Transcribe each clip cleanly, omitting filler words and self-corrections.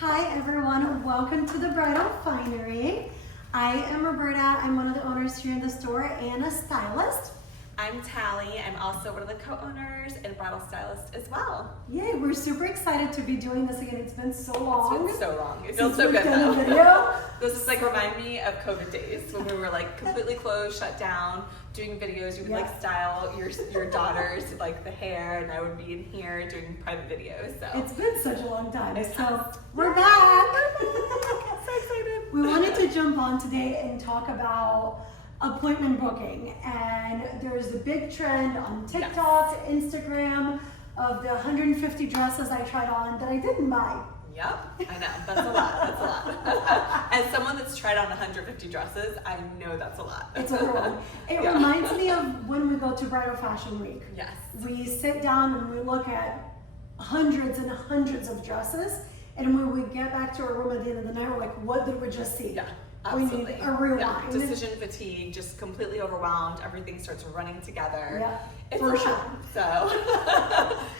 Hi everyone, welcome to the Bridal Finery. I am Roberta, I'm one of the owners here in the store and a stylist. I'm Tali, I'm also one of the co-owners and bridal stylist as well. Yay, we're super excited to be doing this again. It's been so long. It's been so long. It feels so good though. This is like remind me of COVID days when we were like completely closed, shut down, doing videos. You would like style your daughters, like the hair, and I would be in here doing private videos. So it's been such a long time. So we're back. So excited. We wanted to jump on today and talk about appointment booking, and there's a big trend on TikTok, Instagram of the 150 dresses I tried on that I didn't buy. Yep, I know, that's a lot, that's a lot. As someone that's tried on 150 dresses, I know that's a lot. It's a lot. It reminds me of when we go to Bridal Fashion Week. Yes. We sit down and we look at hundreds and hundreds of dresses, and when we get back to our room at the end of the night, we're like, what did we just see? Yeah. Absolutely. We need a rewind. Yeah. Decision fatigue, just completely overwhelmed. Everything starts running together. Yeah, it's for sure. So,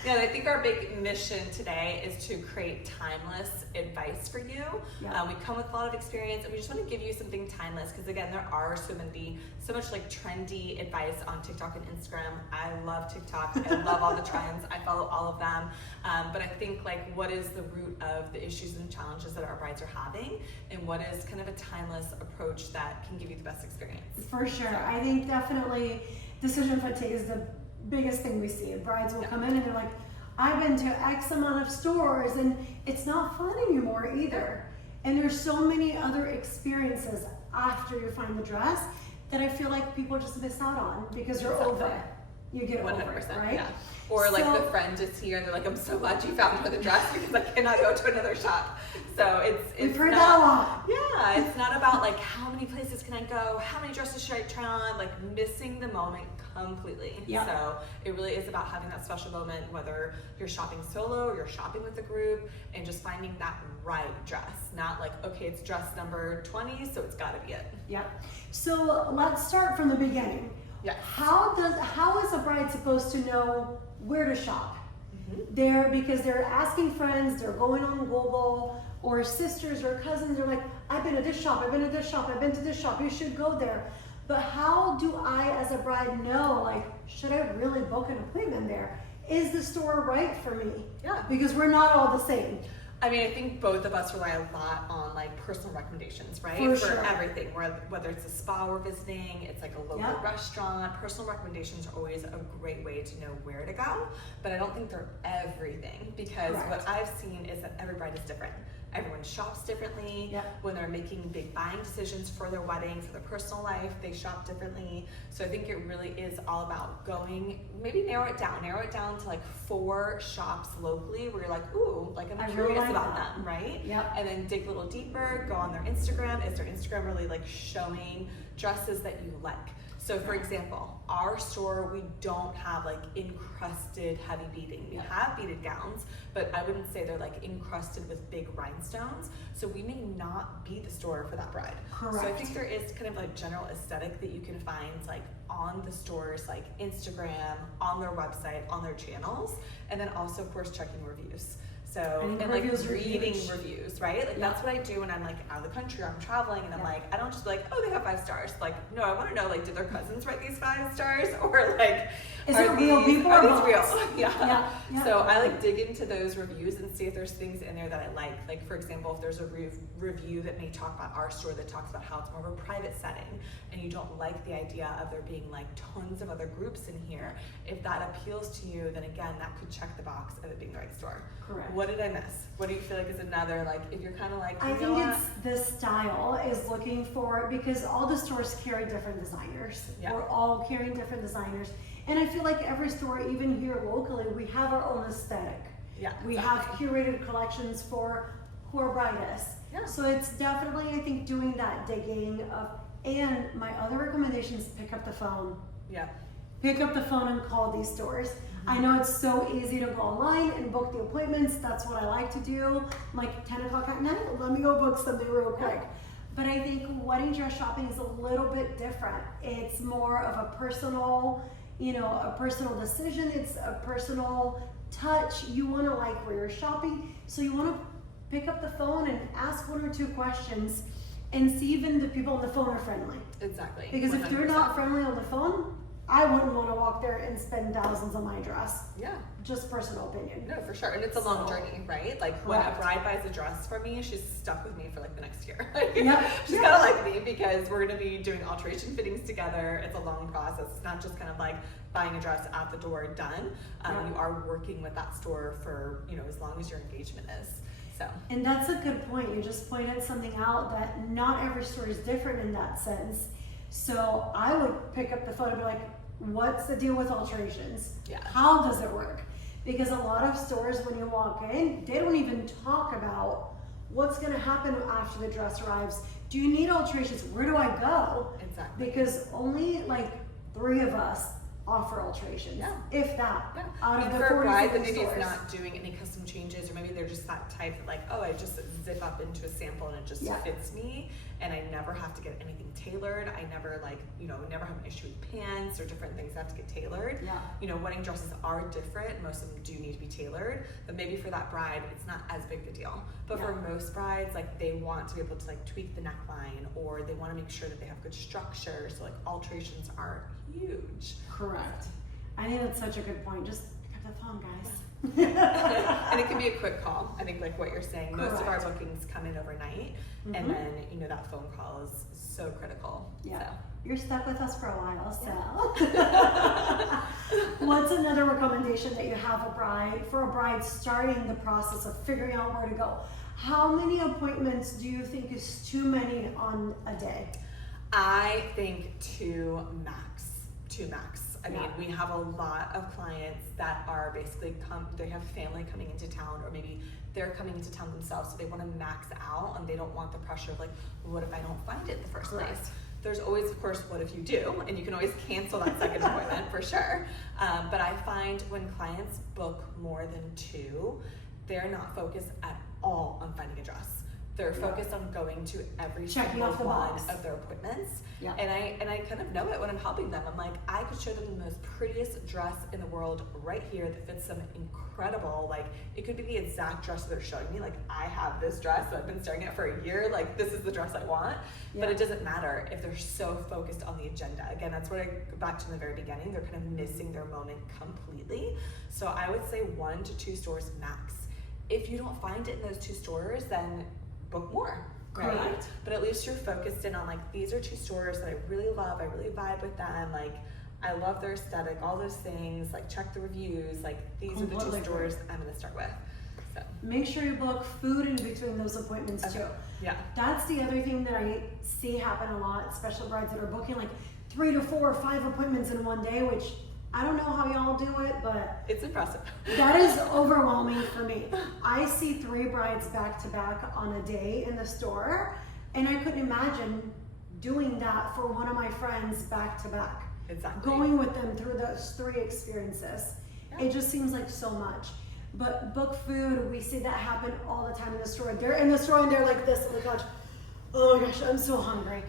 yeah, I think our big mission today is to create timeless advice for you. Yeah. We come with a lot of experience, and we just want to give you something timeless because, again, there are so much like trendy advice on TikTok and Instagram. I love TikTok. I love all the trends. I follow all of them. But I think like what is the root of the issues and challenges that our brides are having, and what is kind of a timeless approach that can give you the best experience. For sure. I think definitely decision fatigue is the biggest thing we see. Brides will come in and they're like, I've been to X amount of stores and it's not fun anymore either. And there's so many other experiences after you find the dress that I feel like people just miss out on because you're over it. You get 100%, over it, right? Yeah. Or like the friend is here and they're like, I'm so glad you found her the dress because I cannot go to another shop. So it's We've heard that a lot. Yeah, it's not about like how many places can I go, how many dresses should I try on, like missing the moment completely. Yeah. So it really is about having that special moment, whether you're shopping solo or you're shopping with a group, and just finding that right dress. Not like, okay, it's dress number 20, so it's gotta be it. Yeah. So let's start from the beginning. Yeah. How is a bride supposed to know where to shop? Because they're asking friends, they're going on Google, or sisters or cousins are like, I've been to this shop, I've been to this shop, I've been to this shop, you should go there. But how do I as a bride know, like, should I really book an appointment there? Is the store right for me? Yeah. Because we're not all the same. I mean, I think both of us rely a lot on like personal recommendations, right? For sure. Everything. Whether it's a spa we're visiting, it's like a local restaurant. Personal recommendations are always a great way to know where to go, but I don't think they're everything because what I've seen is that every bride is different. Everyone shops differently. When they're making big buying decisions for their wedding, for their personal life, they shop differently. So I think it really is all about going, maybe narrow it down to like 4 shops locally where you're like, ooh, like I'm curious about them, right? And then dig a little deeper, go on their Instagram. Is their Instagram really like showing dresses that you like? So for example, our store, we don't have like encrusted heavy beading. We have beaded gowns, but I wouldn't say they're like encrusted with big rhinestones. So we may not be the store for that bride. Correct. So I think there is kind of like general aesthetic that you can find like on the stores, like Instagram, on their website, on their channels, and then also of course checking reviews. So, and like reading reviews, right? Like that's what I do when I'm like out of the country or I'm traveling and I'm like, I don't just be like, oh, they have 5 stars. Like, no, I want to know, like, did their cousins write these 5 stars? Or like, is it real people or are these real? Yeah. So I like dig into those reviews and see if there's things in there that I like. Like, for example, if there's a review that may talk about our store that talks about how it's more of a private setting and you don't like the idea of there being like tons of other groups in here, if that appeals to you, then again, that could check the box of it being the right store. Correct. What did I miss? What do you feel like is another, like, if you're kind of like, I think it's the style is looking for, because all the stores carry different designers. We're all carrying different designers. And I feel like every store, even here locally, we have our own aesthetic. We have curated collections for who our bride is. So it's definitely, I think, doing that digging of, and my other recommendation is pick up the phone. Pick up the phone and call these stores. I know it's so easy to go online and book the appointments. That's what I like to do. Like 10 o'clock at night, let me go book something real quick. But I think wedding dress shopping is a little bit different. It's more of a personal, a personal decision. It's a personal touch. You want to like where you're shopping. So you want to pick up the phone and ask 1 or 2 questions and see even the people on the phone are friendly. Exactly. Because 100%. if you're not friendly on the phone, I wouldn't want to walk there and spend thousands on my dress. Yeah. Just personal opinion. No, for sure. And it's a long journey, right? Like when a bride buys a dress from me, she's stuck with me for like the next year. She's gotta like me because we're gonna be doing alteration fittings together. It's a long process. It's not just kind of like buying a dress out the door, done. You are working with that store for, you know, as long as your engagement is. So. And that's a good point. You just pointed something out that not every store is different in that sense. So I would pick up the phone and be like, what's the deal with alterations? Yeah. How does it work? Because a lot of stores, when you walk in, they don't even talk about what's going to happen after the dress arrives. Do you need alterations? Where do I go? Exactly. Because only like 3 of us offer alterations, if that. Yeah. Out of the for a bride that 40 maybe stores. is not doing any custom changes, or maybe they're just that type that like, oh, I just zip up into a sample and it just fits me, and I never have to get anything tailored. I never like, you know, never have an issue with pants or different things that have to get tailored. Yeah. You know, wedding dresses are different. Most of them do need to be tailored, but maybe for that bride, it's not as big a deal. But for most brides, like they want to be able to like tweak the neckline, or they want to make sure that they have good structure. So like alterations are huge. Correct. I think that's such a good point. Just pick up the phone, guys. And it can be a quick call. I think like what you're saying, most of our bookings come in overnight, and then, you know, that phone call is so critical. Yeah. So. You're stuck with us for a while, so. What's another recommendation that you have for a bride starting the process of figuring out where to go? How many appointments do you think is too many on a day? I think 2 max. I mean, we have a lot of clients that are basically they have family coming into town, or maybe they're coming into town themselves, so they want to max out and they don't want the pressure of like, well, what if I don't find it in the first place? There's always, of course, what if you do, and you can always cancel that second appointment for sure. But I find when clients book more than 2, they're not focused at all on finding a dress. They're focused on going to every single one of their appointments. Yeah. And I kind of know it when I'm helping them. I'm like, I could show them the most prettiest dress in the world right here that fits them incredible. Like, it could be the exact dress that they're showing me. Like, I have this dress that I've been staring at for a year. Like, this is the dress I want. Yeah. But it doesn't matter if they're so focused on the agenda. Again, that's what I go back to in the very beginning. They're kind of missing their moment completely. So I would say 1 to 2 stores max. If you don't find it in those 2 stores, then book more, right? Correct. But at least you're focused in on like, these are 2 stores that I really love, I really vibe with them, like I love their aesthetic, all those things, like check the reviews, like these are the 2 stores I'm gonna start with. So make sure you book food in between those appointments too. Yeah. That's the other thing that I see happen a lot, especially brides that are booking like 3 to 4 or 5 appointments in one day, which I don't know how y'all do it, but it's impressive. That is overwhelming for me. I see 3 brides back to back on a day in the store, and I couldn't imagine doing that for one of my friends back to back. Exactly. Going with them through those 3 experiences. Yeah. It just seems like so much. But book food, we see that happen all the time in the store. They're in the store and they're like this, oh my gosh. Oh my gosh, I'm so hungry,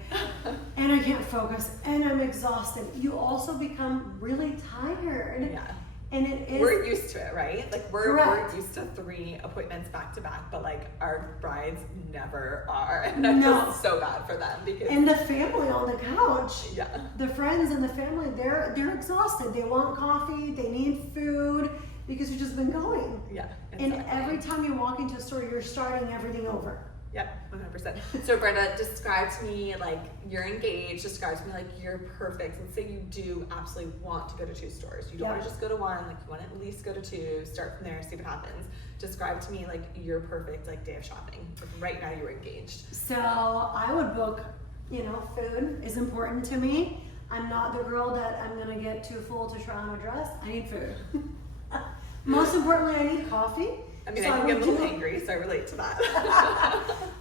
and I can't focus, and I'm exhausted. You also become really tired. Yeah. And it is. We're used to it, right? Like we're used to 3 appointments back to back, but like our brides never are, and I feel so bad for them because. And the family on the couch. Yeah. The friends and the family, they're exhausted. They want coffee. They need food because you've just been going. Yeah. Exactly. And every time you walk into a store, you're starting everything over. Yep, 100%. So Brenda, describe to me, like, you're engaged, describe to me, like, you're perfect. Let's say you do absolutely want to go to 2 stores. You don't want to just go to 1, like, you want to at least go to 2, start from there, see what happens. Describe to me, like, your perfect, like, day of shopping. Like, right now you're engaged. So I would book, you know, food is important to me. I'm not the girl that I'm going to get too full to try on a dress. I need food. Most importantly, I need coffee. I mean, so I can get a little angry, so I relate to that.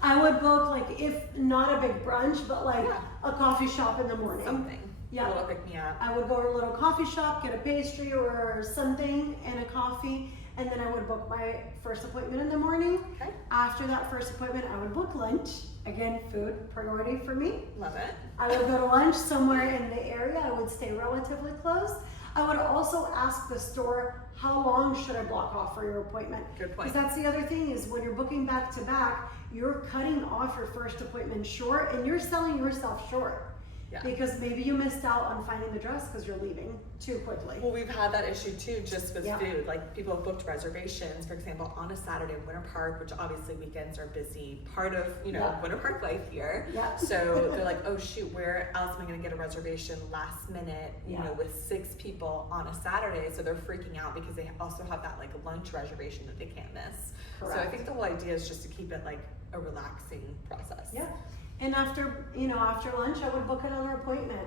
I would book, like, if not a big brunch, but like a coffee shop in the morning. Something. Yeah. A little pick me up. I would go to a little coffee shop, get a pastry or something and a coffee, and then I would book my first appointment in the morning. Okay. After that first appointment, I would book lunch. Again, food, priority for me. Love it. I would go to lunch somewhere in the area. I would stay relatively close. I would also ask the store, how long should I block off for your appointment? Good point. Because that's the other thing is when you're booking back to back, you're cutting off your first appointment short and you're selling yourself short. Yeah. Because maybe you missed out on finding the dress because you're leaving too quickly. Well, we've had that issue too, just with food. Like people have booked reservations, for example, on a Saturday in Winter Park, which obviously weekends are busy, part of, Winter Park life here. Yeah. So they're like, oh shoot, where else am I gonna get a reservation last minute, with 6 people on a Saturday? So they're freaking out because they also have that like lunch reservation that they can't miss. Correct. So I think the whole idea is just to keep it like a relaxing process. Yeah. And after lunch, I would book another appointment.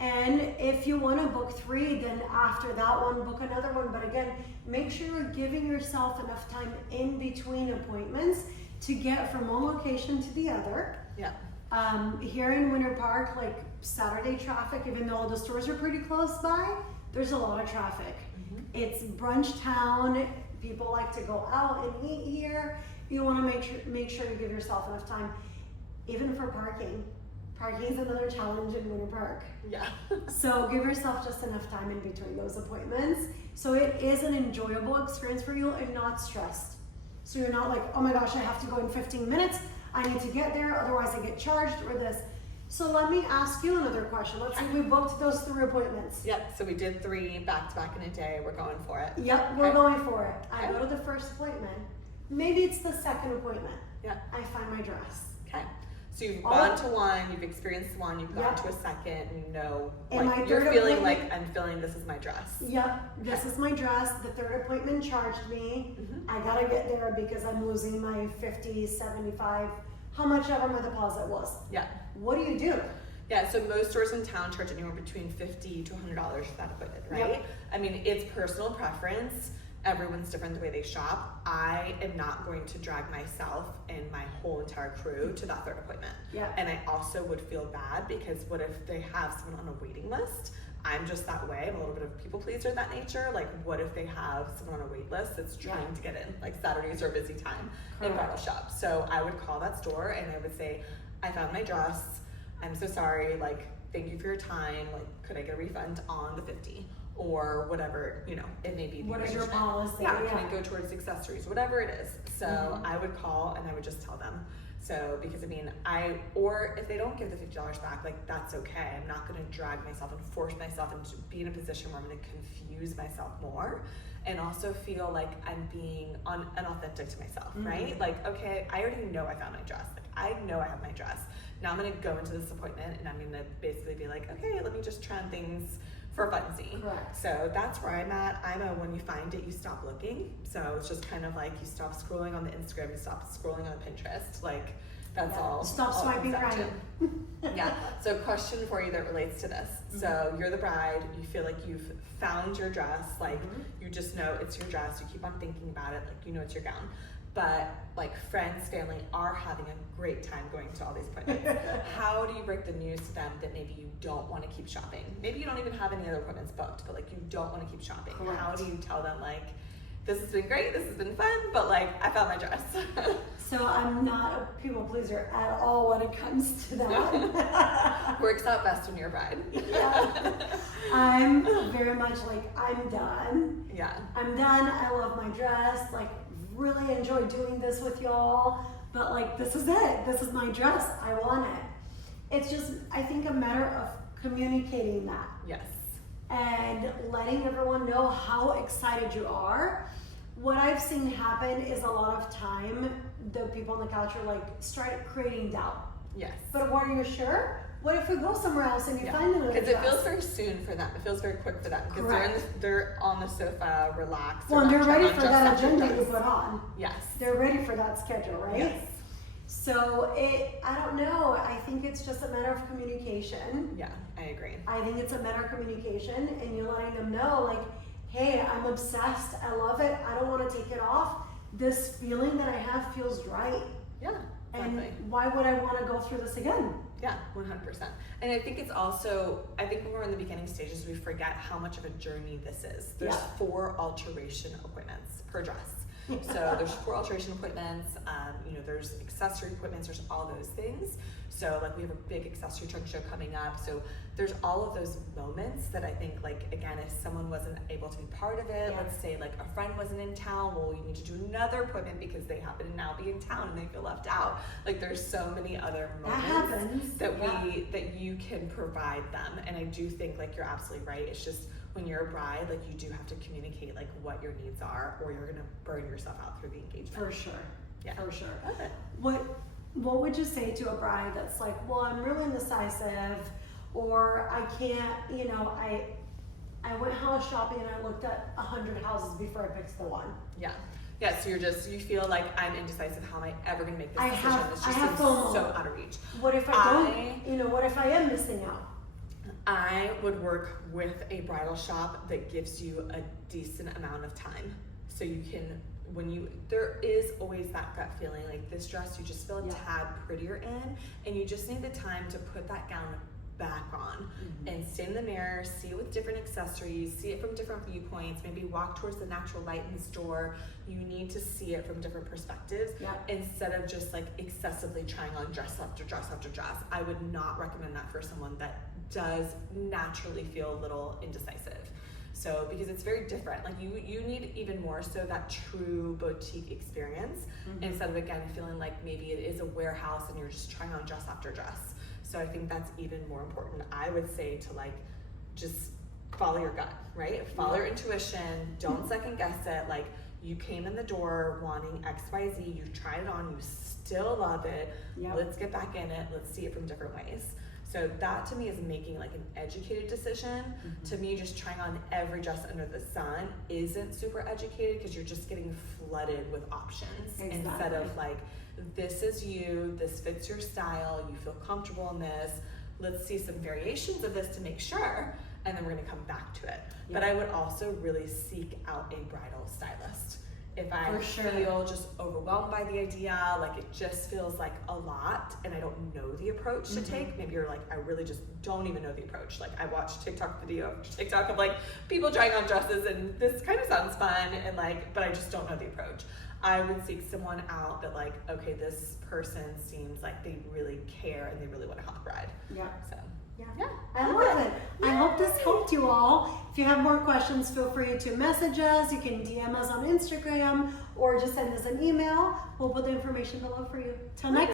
And if you want to book 3, then after that one, book another one. But again, make sure you're giving yourself enough time in between appointments to get from one location to the other. Yeah. Here in Winter Park, like Saturday traffic, even though all the stores are pretty close by, there's a lot of traffic. Mm-hmm. It's brunch town. People like to go out and eat here. You want to make sure you give yourself enough time. Even for parking. Parking is another challenge in Winter Park. Yeah. So give yourself just enough time in between those appointments. So it is an enjoyable experience for you and not stressed. So you're not like, oh my gosh, I have to go in 15 minutes. I need to get there, otherwise I get charged or this. So let me ask you another question. Let's say we booked those 3 appointments. Yep, so we did 3 back to back in a day. We're going for it. Yep, we're going for it. I go to the first appointment. Maybe it's the second appointment. Yeah. I find my dress. Okay. So you've gone to one, you've experienced one, you've gone to a second, and like you're feeling like, I'm feeling this is my dress. Yep, this is my dress. The 3rd appointment charged me. Mm-hmm. I gotta get there because I'm losing my 50, 75, how much ever my deposit was. Yeah. What do you do? Yeah, so most stores in town charge anywhere between $50 to $100 for that appointment, right? Yep. I mean, it's personal preference. Everyone's different the way they shop. I am not going to drag myself and my whole entire crew to that 3rd appointment. Yeah. And I also would feel bad because what if they have someone on a waiting list? I'm just that way. I'm a little bit of a people pleaser of that nature. Like, what if they have someone on a wait list that's trying to get in? Like, Saturdays are a busy time in bridal shop. So I would call that store and I would say, I found my dress. I'm so sorry. Like, thank you for your time. Like, could I get a refund on the 50? Or whatever, it may be. What is your policy? Yeah, can it go towards accessories? Whatever it is. So I would call and I would just tell them. So, because or if they don't give the $50 back, like that's okay. I'm not gonna drag myself and force myself into be in a position where I'm gonna confuse myself more and also feel like I'm being unauthentic to myself, right? Like, okay, I already know I found my dress. Like, I know I have my dress. Now I'm gonna go into this appointment and I'm gonna basically be like, okay, let me just try on things for funsies. Correct. So that's where I'm at. When you find it, you stop looking. So it's just kind of like you stop scrolling on the Instagram, you stop scrolling on the Pinterest. Like that's all. Stop swiping right. Yeah. So question for you that relates to this. So you're the bride, you feel like you've found your dress, like you just know it's your dress, you keep on thinking about it, like it's your gown. But like friends, family are having a great time going to all these appointments. How do you break the news to them that maybe you don't want to keep shopping? Maybe you don't even have any other appointments booked, but like you don't want to keep shopping. Correct. How do you tell them like, this has been great, this has been fun, but like I found my dress. So I'm not a people pleaser at all when it comes to that. Works out best when you're a bride. Yeah. I'm very much like, I'm done. Yeah. I'm done, I love my dress, like really enjoy doing this with y'all, but like this is it, this is my dress, I want it. It's just, I think, a matter of communicating that. Yes. And letting everyone know how excited you are. What I've seen happen is a lot of time the people on the couch are like start creating doubt. Yes. But are you sure? What if we go somewhere else and you find another dress? Because it feels very soon for them. It feels very quick for them because they're on the sofa, relaxed. Well, they're ready for that agenda you put on. Yes. They're ready for that schedule, right? Yes. So I don't know. I think it's just a matter of communication. Yeah, I agree. I think it's a matter of communication and you letting them know like, hey, I'm obsessed. I love it. I don't want to take it off. This feeling that I have feels right. Yeah. Exactly. And why would I want to go through this again? Yeah, 100%. And I think it's also, I think when we're in the beginning stages, we forget how much of a journey this is. There's 4 alteration appointments per dress. So there's floor alteration appointments, you know, there's accessory appointments, there's all those things. So like we have a big accessory trunk show coming up. So there's all of those moments that I think, like, again, if someone wasn't able to be part of it, let's say like a friend wasn't in town, well, you need to do another appointment because they happen to now be in town and they feel left out. Like there's so many other moments that you can provide them. And I do think, like, you're absolutely right. It's just when you're a bride, like, you do have to communicate like what your needs are, or you're gonna burn yourself out through the engagement. For sure. Yeah. For sure. Okay. What would you say to a bride that's like, well, I'm really indecisive, or I can't, you know, I went house shopping and I looked at 100 houses before I picked the one. Yeah. Yeah, so you feel like, I'm indecisive, how am I ever gonna make this decision? It's just so out of reach. What if I don't, you know, what if I am missing out? I would work with a bridal shop that gives you a decent amount of time. So you can, there is always that gut feeling, like this dress you just feel a tad prettier in, and you just need the time to put that gown back on and stand in the mirror, see it with different accessories, see it from different viewpoints, maybe walk towards the natural light in the store. You need to see it from different perspectives instead of just like excessively trying on dress after dress after dress. I would not recommend that for someone that does naturally feel a little indecisive. So, because it's very different, like you need even more so that true boutique experience instead of, again, feeling like maybe it is a warehouse and you're just trying on dress after dress. So I think that's even more important. I would say to, like, just follow your gut, right? Follow your intuition, don't second guess it. Like, you came in the door wanting XYZ, you tried it on, you still love it. Let's get back in it, let's see it from different ways. So that to me is making like an educated decision. To me, just trying on every dress under the sun isn't super educated, because you're just getting flooded with options instead of like, this is you, this fits your style, you feel comfortable in this, let's see some variations of this to make sure, and then we're gonna come back to it. But I would also really seek out a bridal stylist. If I feel just overwhelmed by the idea, like it just feels like a lot and I don't know the approach to take, maybe you're like, I really just don't even know the approach. Like, I watched TikTok of like people trying on dresses and this kind of sounds fun, and like, but I just don't know the approach. I would seek someone out that, like, okay, this person seems like they really care and they really want to help the bride. So. Yeah. I love it. I hope this helped you all. If you have more questions, feel free to message us. You can DM us on Instagram or just send us an email. We'll put the information below for you. Till next